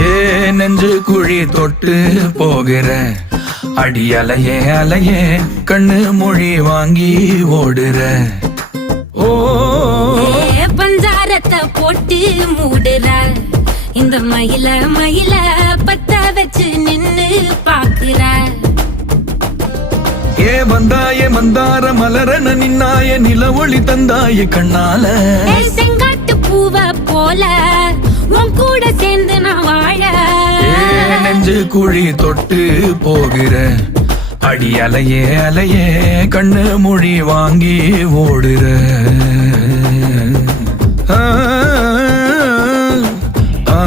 ஏ நெஞ்சு குழி தொட்டு போகிற அடி அலையே அலையே கண்ணு மொழி வாங்கி ஓடுற. ஓ பஞ்சாரத்தை போட்டு மூடுற இந்த மயில மயில பத்த வச்சு நின்னு பாக்குற. ஏ வந்தாய மந்தார மலரன நின்னாய நில ஒளி தந்தாய கண்ணால. செங்காட்டு பூவ போல உன் கூட சேர்ந்து நான் வாழ. நெஞ்சு குழி தொட்டு போகிற அடி அலையே அலையே கண்ணு மொழி வாங்கி ஓடுற. ஆ ஆ